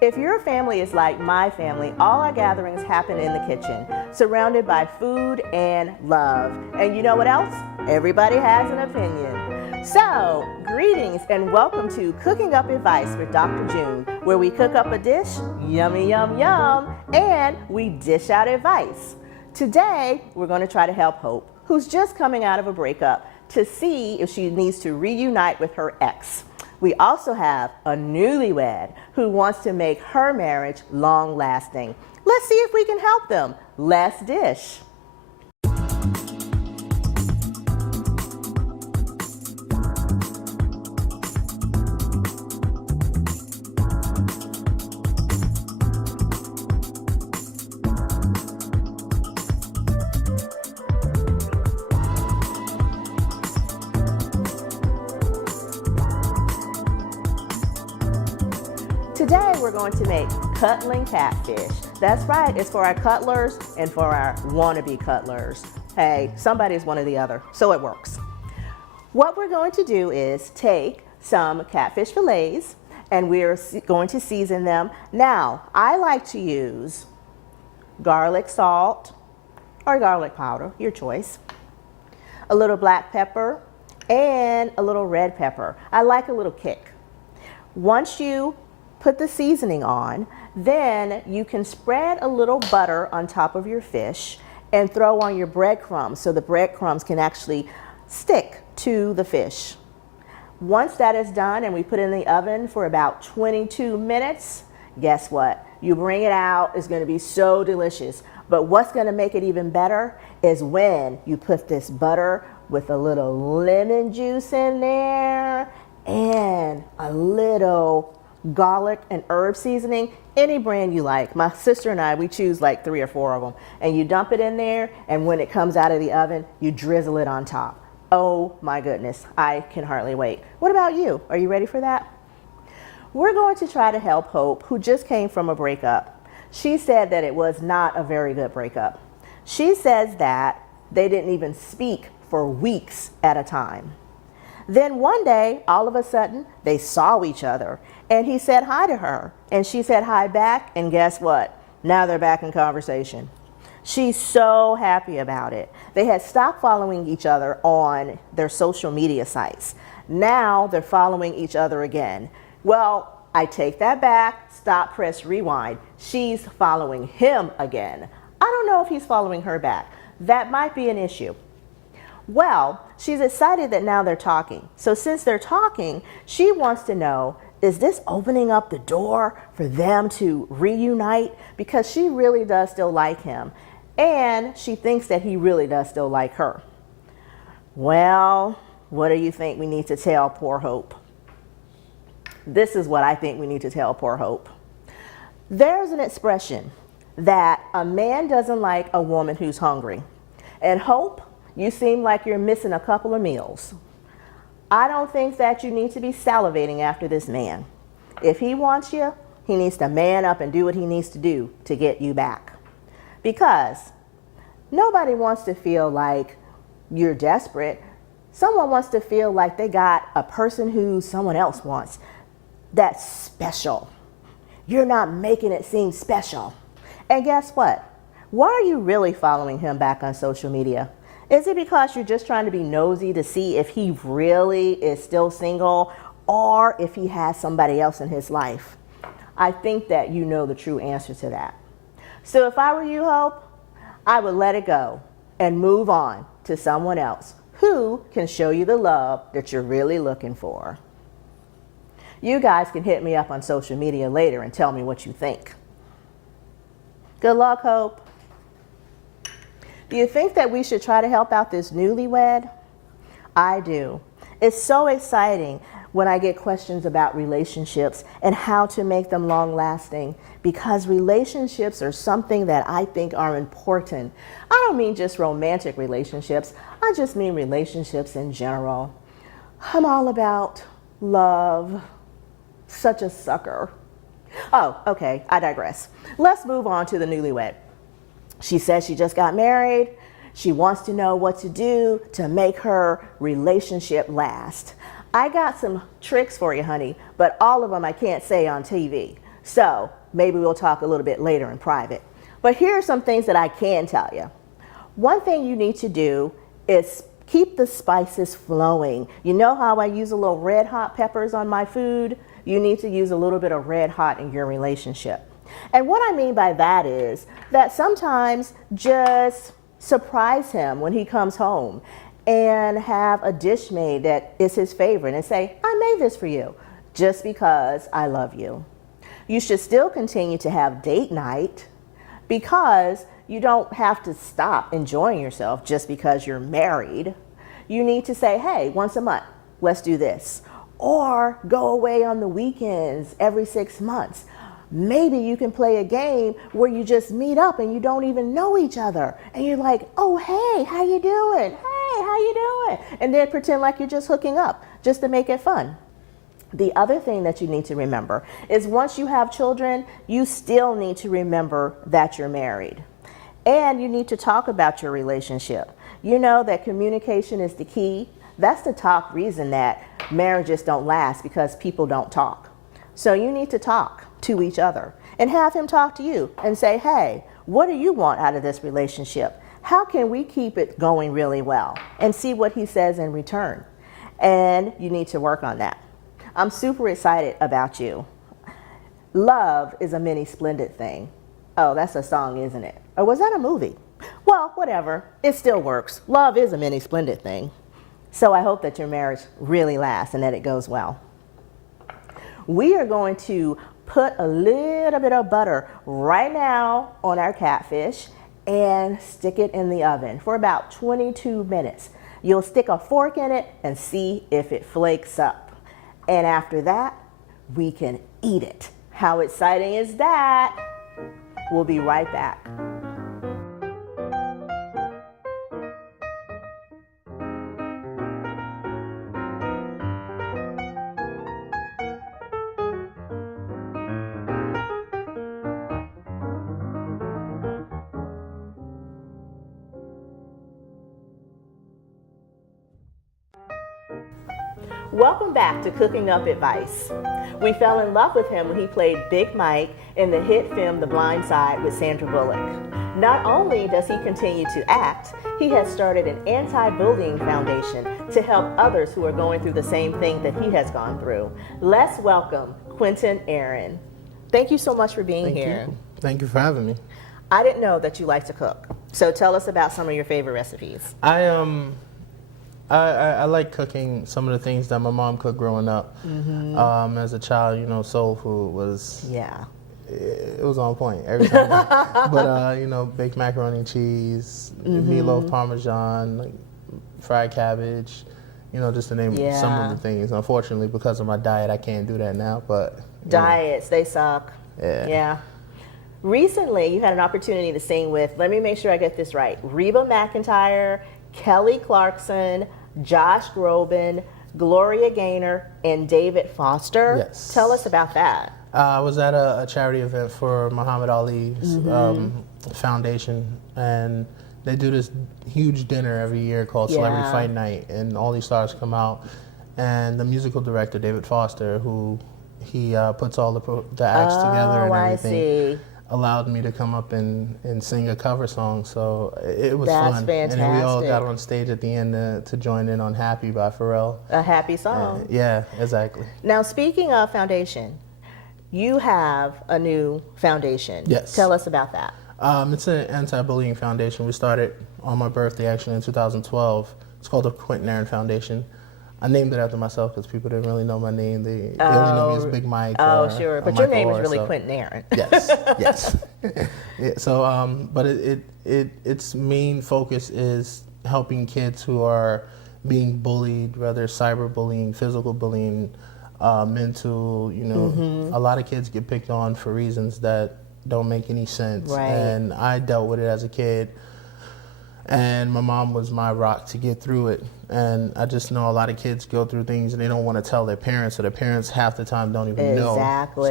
If your family is like my family, all our gatherings happen in the kitchen, surrounded by food and love. And you know what else? Everybody has an opinion. So, greetings and welcome to Cooking Up Advice with Dr. June, where we cook up a dish, yummy, yum, yum, and we dish out advice. Today, we're going to try to help Hope, who's just coming out of a breakup, to see if she needs to reunite with her ex. We also have a newlywed who wants to make her marriage long-lasting. Let's see if we can help them. Let's dish. Today we're going to make Cuddling Catfish. That's right, it's for our cuddlers and for our wannabe cuddlers. Hey, somebody's one or the other, so it works. What we're going to do is take some catfish fillets and we're going to season them. Now, I like to use garlic salt or garlic powder, your choice, a little black pepper, and a little red pepper. I like a little kick. Once you put the seasoning on, then you can spread a little butter on top of your fish and throw on your breadcrumbs so the breadcrumbs can actually stick to the fish. Once that is done and we put it in the oven for about 22 minutes, guess what? You bring it out, it's going to be so delicious. But what's going to make it even better is when you put this butter with a little lemon juice in there and a little garlic and herb seasoning, any brand you like. My sister and I, we choose like 3 or 4 of them. And you dump it in there, and when it comes out of the oven, you drizzle it on top. Oh my goodness, I can hardly wait. What about you? Are you ready for that? We're going to try to help Hope, who just came from a breakup. She said that it was not a very good breakup. She says that they didn't even speak for weeks at a time. Then one day, all of a sudden, they saw each other and he said hi to her and she said hi back, and guess what? Now they're back in conversation. She's so happy about it. They had stopped following each other on their social media sites. Now they're following each other again. Well, I take that back, stop, press, rewind. She's following him again. I don't know if he's following her back. That might be an issue. Well, she's excited that now they're talking. So since they're talking, she wants to know, is this opening up the door for them to reunite? Because she really does still like him. And she thinks that he really does still like her. Well, what do you think we need to tell poor Hope? This is what I think we need to tell poor Hope. There's an expression that a man doesn't like a woman who's hungry. And Hope, you seem like you're missing a couple of meals. I don't think that you need to be salivating after this man. If he wants you, he needs to man up and do what he needs to do to get you back. Because nobody wants to feel like you're desperate. Someone wants to feel like they got a person who someone else wants. That's special. You're not making it seem special. And guess what? Why are you really following him back on social media? Is it because you're just trying to be nosy to see if he really is still single or if he has somebody else in his life? I think that you know the true answer to that. So if I were you, Hope, I would let it go and move on to someone else who can show you the love that you're really looking for. You guys can hit me up on social media later and tell me what you think. Good luck, Hope. Do you think that we should try to help out this newlywed? I do. It's so exciting when I get questions about relationships and how to make them long-lasting, because relationships are something that I think are important. I don't mean just romantic relationships. I just mean relationships in general. I'm all about love. Such a sucker. Oh, okay, I digress. Let's move on to the newlywed. She says she just got married. She wants to know what to do to make her relationship last. I got some tricks for you, honey, but all of them I can't say on TV. So maybe we'll talk a little bit later in private. But here are some things that I can tell you. One thing you need to do is keep the spices flowing. You know how I use a little red hot peppers on my food? You need to use a little bit of red hot in your relationship. And what I mean by that is that sometimes just surprise him when he comes home and have a dish made that is his favorite and say, I made this for you just because I love you. You should still continue to have date night because you don't have to stop enjoying yourself just because you're married. You need to say, hey, once a month, let's do this. Or go away on the weekends every 6 months. Maybe you can play a game where you just meet up and you don't even know each other. And you're like, oh, hey, how you doing? Hey, how you doing? And then pretend like you're just hooking up just to make it fun. The other thing that you need to remember is once you have children, you still need to remember that you're married. And you need to talk about your relationship. You know that communication is the key. That's the top reason that marriages don't last, because people don't talk. So you need to talk to each other and have him talk to you and say, hey, what do you want out of this relationship? How can we keep it going really well? And see what he says in return. And you need to work on that. I'm super excited about you. Love is a many splendid thing. Oh, that's a song, isn't it? Or was that a movie? Well, whatever. It still works. Love is a many splendid thing. So I hope that your marriage really lasts and that it goes well. We are going to put a little bit of butter right now on our catfish and stick it in the oven for about 22 minutes. You'll stick a fork in it and see if it flakes up. And after that, we can eat it. How exciting is that? We'll be right back. Welcome back to Cooking Up Advice. We fell in love with him when he played Big Mike in the hit film The Blind Side with Sandra Bullock. Not only does he continue to act, he has started an anti-bullying foundation to help others who are going through the same thing that he has gone through. Let's welcome Quentin Aaron. Thank you so much for being here. Thank you for having me. I didn't know that you like to cook, so tell us about some of your favorite recipes. I like cooking some of the things that my mom cooked growing up. Mm-hmm. As a child, you know, soul food was, it was on point every time. But, you know, baked macaroni and cheese, meatloaf parmesan, like fried cabbage, you know, just to name some of the things. Unfortunately, because of my diet, I can't do that now, but. Diets, they suck. Yeah. Recently, you had an opportunity to sing with, let me make sure I get this right, Reba McEntire, Kelly Clarkson, Josh Groban, Gloria Gaynor, and David Foster. Yes. Tell us about that. I was at a charity event for Muhammad Ali's foundation, and they do this huge dinner every year called Celebrity Fight Night, and all these stars come out. And the musical director, David Foster, who he puts all the acts together and everything, allowed me to come up and sing a cover song, so it was fun. Fantastic. And then we all got on stage at the end to join in on Happy by Pharrell. A happy song. Yeah, exactly. Now, speaking of foundation, you have a new foundation. Yes. Tell us about that. It's an anti-bullying foundation. We started on my birthday, actually, in 2012. It's called the Quentin Aaron Foundation. I named it after myself because people didn't really know my name. They only know me as Big Mike. Oh, sure. But your name is really Quentin Aaron. Yes, yes. Yeah, so, but its main focus is helping kids who are being bullied, whether cyberbullying, physical bullying, mental, you know. A lot of kids get picked on for reasons that don't make any sense. Right. And I dealt with it as a kid. And my mom was my rock to get through it. And I just know a lot of kids go through things and they don't want to tell their parents, so their parents half the time don't even know. Exactly.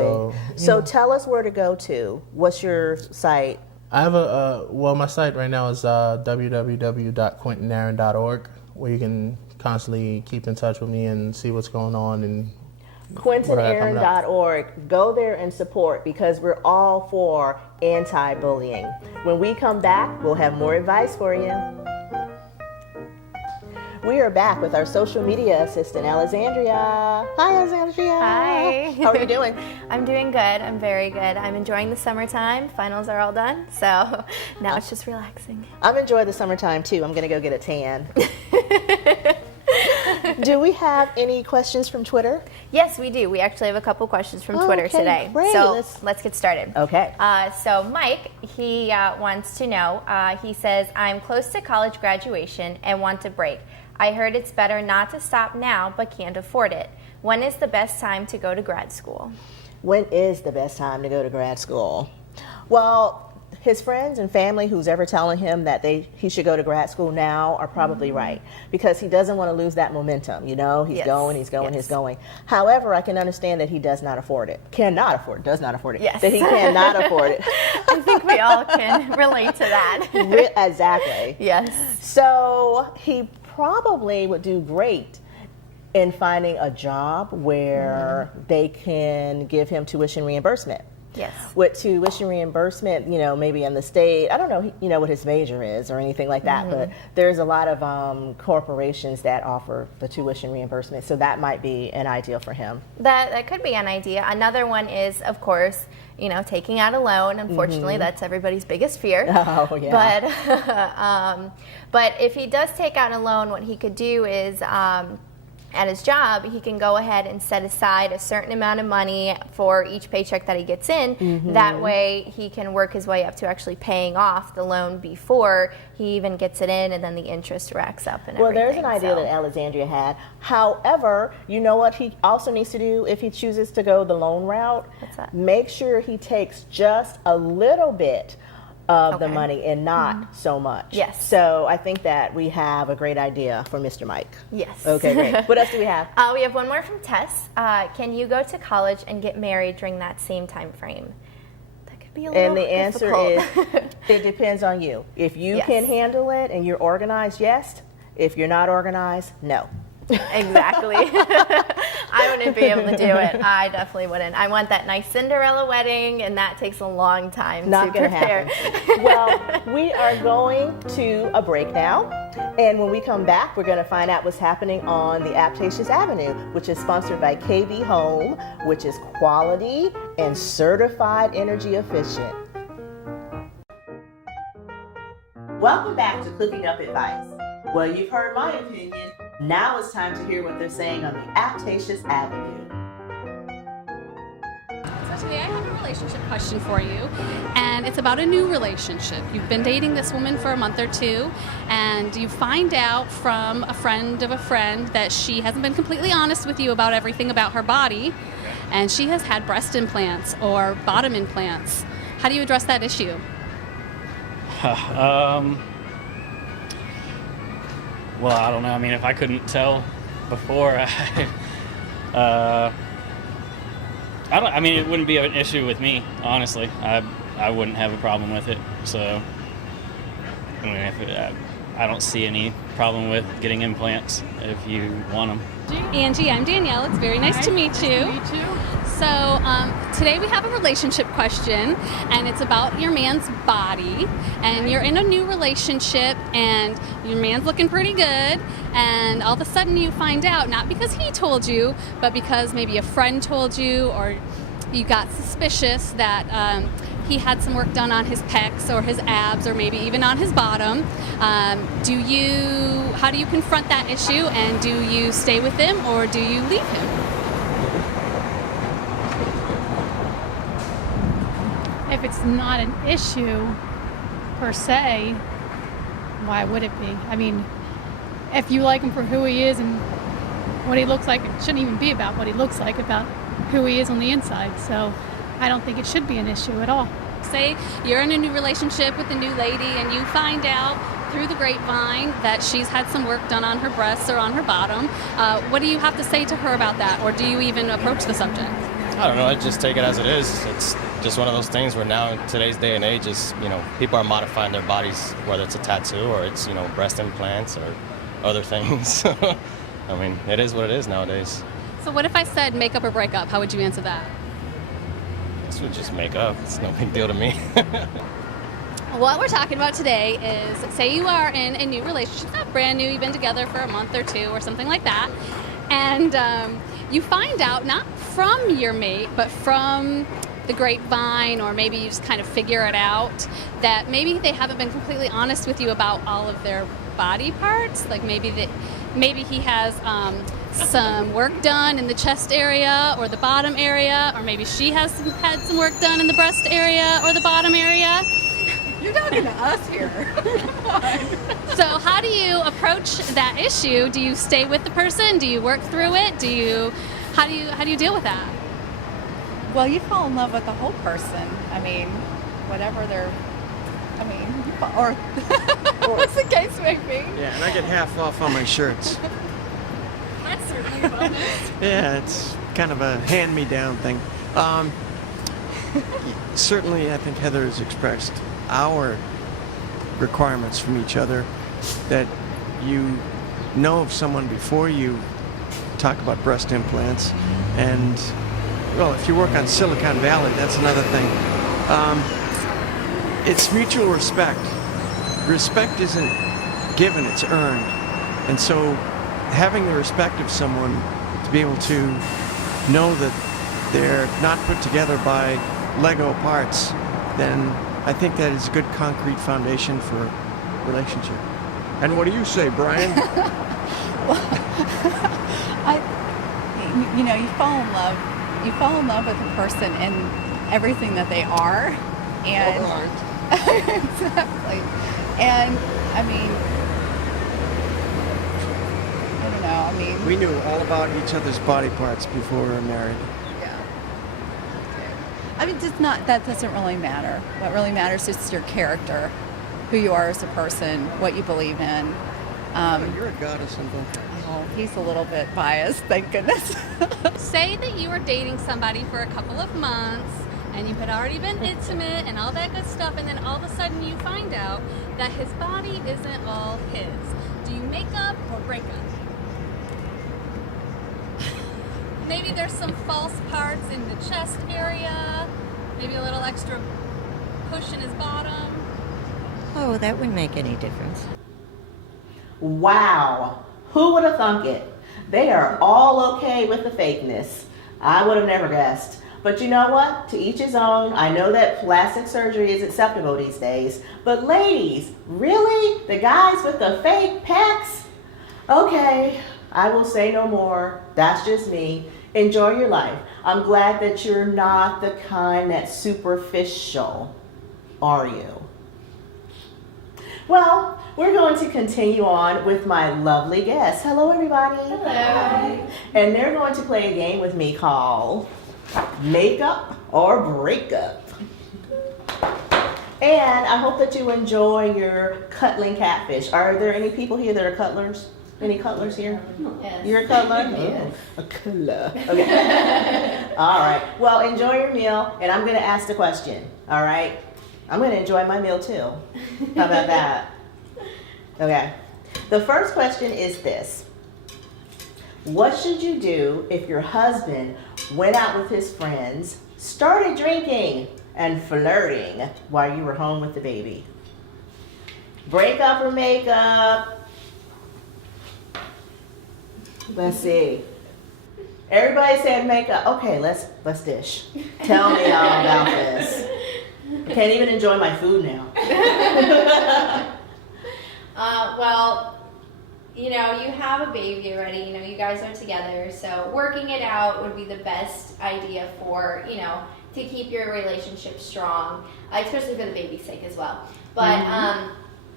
So tell us where to go to. What's your site? I have my site right now is www.quentinaaron.org, where you can constantly keep in touch with me and see what's going on and QuentinAaron.org. Go there and support because we're all for anti-bullying. When we come back, we'll have more advice for you. We are back with our social media assistant, Alexandria. Hi, Alexandria. Hi. How are you doing? I'm doing good. I'm very good. I'm enjoying the summertime. Finals are all done, so now it's just relaxing. I'm enjoying the summertime too. I'm gonna go get a tan. Do we have any questions from Twitter? Yes, we do. We actually have a couple questions from Twitter today. Great. So let's get started. Okay. So Mike, he wants to know, he says, I'm close to college graduation and want a break. I heard it's better not to stop now, but can't afford it. When is the best time to go to grad school? When is the best time to go to grad school? Well, his friends and family who's ever telling him that he should go to grad school now are probably right, because he doesn't want to lose that momentum. He's going. However, I can understand that he does not afford it. Does not afford it. Yes. That he cannot afford it. I think we all can relate to that. Exactly. Yes. So he probably would do great in finding a job where they can give him tuition reimbursement. Yes. With tuition reimbursement, maybe in the state, I don't know, what his major is or anything like that, but there's a lot of corporations that offer the tuition reimbursement, so that might be an ideal for him. That could be an idea. Another one is, of course, taking out a loan. Unfortunately, that's everybody's biggest fear. Oh, yeah. But if he does take out a loan, what he could do is, at his job, he can go ahead and set aside a certain amount of money for each paycheck that he gets in. That way he can work his way up to actually paying off the loan before he even gets it in, and then the interest racks up and everything. Well, there's an idea that Alexandria had. However, you know what he also needs to do if he chooses to go the loan route? What's that? Make sure he takes just a little bit of the money and not so much. Yes. So I think that we have a great idea for Mr. Mike. Yes. Okay, great. What else do we have? We have one more from Tess. Can you go to college and get married during that same time frame? That could be a little difficult. And the answer is, it depends on you. If you can handle it and you're organized, yes. If you're not organized, no. Exactly. I wouldn't be able to do it. I definitely wouldn't. I want that nice Cinderella wedding, and that takes a long time to prepare. Happen. Well, we are going to a break now, and when we come back, we're going to find out what's happening on the Aptatious Avenue, which is sponsored by KB Home, which is quality and certified energy efficient. Welcome back to Cooking Up Advice. Well, you've heard my opinion. Now it's time to hear what they're saying on the Aptatious Avenue. So today I have a relationship question for you, and it's about a new relationship. You've been dating this woman for a month or two, and you find out from a friend of a friend that she hasn't been completely honest with you about everything about her body, and she has had breast implants or bottom implants. How do you address that issue? Well, I don't know. I mean, if I couldn't tell before, I mean, it wouldn't be an issue with me, honestly. I wouldn't have a problem with it. So, I mean, I don't see any problem with getting implants if you want them. Angie, I'm Danielle. It's very nice to meet you. Nice to meet you. So today we have a relationship question, and it's about your man's body. And you're in a new relationship, and your man's looking pretty good. And all of a sudden you find out, not because he told you, but because maybe a friend told you, or you got suspicious that he had some work done on his pecs or his abs, or maybe even on his bottom. How do you confront that issue, and do you stay with him or do you leave him? If it's not an issue per se, why would it be? I mean, if you like him for who he is and what he looks like, it shouldn't even be about what he looks like, about who he is on the inside. So I don't think it should be an issue at all. Say you're in a new relationship with a new lady, and you find out through the grapevine that she's had some work done on her breasts or on her bottom. What do you have to say to her about that, or do you even approach the subject? I don't know. I just take it as it is. It's just one of those things where now in today's day and age, people are modifying their bodies, whether it's a tattoo or it's breast implants or other things. I mean, it is what it is nowadays. So what if I said make up or break up? How would you answer that? This would just make up. It's no big deal to me. What we're talking about today is, say you are in a new relationship, not brand new, you've been together for a month or two or something like that, and you find out, not from your mate, but from the grapevine, or maybe you just kind of figure it out, that maybe they haven't been completely honest with you about all of their body parts. Like maybe he has some work done in the chest area or the bottom area, or maybe she has had some work done in the breast area or the bottom area. You're talking to us here. So how do you approach that issue? Do you stay with the person? Do you work through it? How do you deal with that? Well, you fall in love with the whole person. I mean, whatever or what's the case may be. Yeah, and I get half off on my shirts. That's certainly a bonus. Yeah, it's kind of a hand-me-down thing. Certainly, I think Heather has expressed our requirements from each other, that you know of someone before you talk about breast implants. And, well, if you work on Silicon Valley, that's another thing. It's mutual respect. Respect isn't given, it's earned. And so having the respect of someone to be able to know that they're not put together by Lego parts, then I think that is a good concrete foundation for a relationship. And what do you say, Brian? You fall in love. You fall in love with a person and everything that they are, and exactly. And I mean, I don't know. I mean, We knew all about each other's body parts before we were married. yeah. I mean, that doesn't really matter. What really matters is your character, who you are as a person, what you believe in. You're a goddess, Uncle. Oh, he's a little bit biased, thank goodness. Say that you were dating somebody for a couple of months and you had already been intimate and all that good stuff, and then all of a sudden you find out that his body isn't all his. Do you make up or break up? Maybe there's some false parts in the chest area, maybe a little extra push in his bottom. Oh, that wouldn't make any difference. Wow, who would have thunk it? They are all okay with the fakeness. I would have never guessed. But you know what? To each his own. I know that plastic surgery is acceptable these days. But ladies, really? The guys with the fake pecs? Okay, I will say no more. That's just me. Enjoy your life. I'm glad that you're not the kind that's superficial, are you? Well, we're going to continue on with my lovely guests. Hello, everybody. Hello. Hi. And they're going to play a game with me called Makeup or Breakup. And I hope that you enjoy your Cuddling Catfish. Are there any people here that are cuddlers? Any cuddlers here? Yes. You're a cuddler? Yes. Oh, a cuddler. Okay. All right. Well, enjoy your meal, and I'm going to ask the question. All right? I'm going to enjoy my meal too. How about that? Okay. The first question is this. What should you do if your husband went out with his friends, started drinking, and flirting while you were home with the baby? Break up or make up? Let's see. Everybody said make up. Okay, let's dish. Tell me all about this. I can't even enjoy my food now. Well, you have a baby already, you guys are together, so working it out would be the best idea for, to keep your relationship strong, especially for the baby's sake as well. But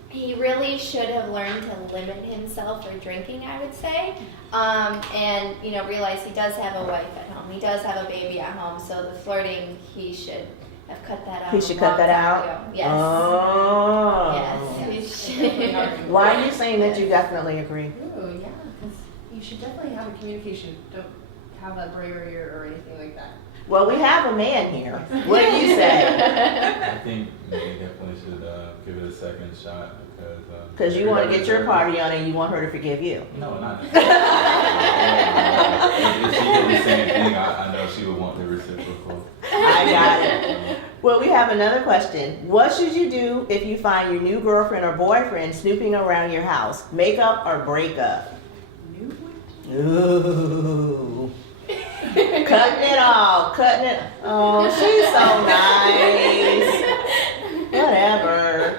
he really should have learned to limit himself for drinking, I would say, and, realize he does have a wife at home. He does have a baby at home, so the flirting, he should have cut that out. He should cut that out? Yes. Oh. Yes, he should. Why are you saying that you definitely agree? Ooh, yeah, because you should definitely have a communication. Don't have a barrier or anything like that. Well, we have a man here. What do you say? I think they definitely should give it a second shot Because you want to get your party on and you want her to forgive you. No, not necessarily. If she did the same thing, I know she would want the reciprocal. I got it. Well, we have another question. What should you do if you find your new girlfriend or boyfriend snooping around your house? Make up or break up? Ooh. Cutting it off. Cutting it. Oh, she's so nice. Whatever.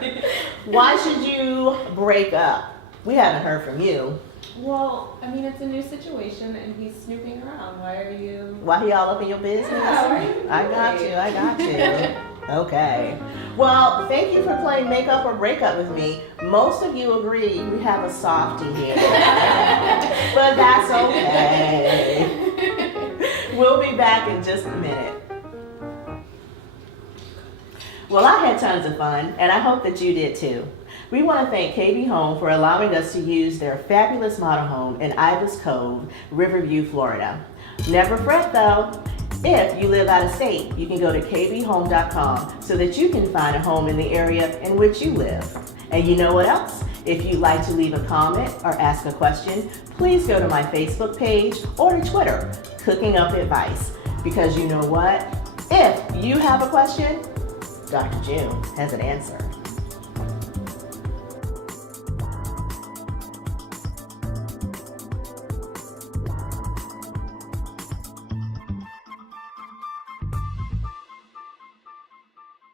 Why should you break up? We haven't heard from you. Well, I mean, it's a new situation and he's snooping around. Why are you? Why he all up in your business? Yeah, why are you I got you. Okay. Well, thank you for playing Make Up or Break Up with me. Most of you agree we have a softie here. But that's okay. We'll be back in just a minute. Well, I had tons of fun, and I hope that you did too. We want to thank KB Home for allowing us to use their fabulous model home in Ibis Cove, Riverview, Florida. Never fret though. If you live out of state, you can go to kbhome.com so that you can find a home in the area in which you live. And you know what else? If you'd like to leave a comment or ask a question, please go to my Facebook page or to Twitter, Cooking Up Advice. Because you know what? If you have a question, Dr. June has an answer.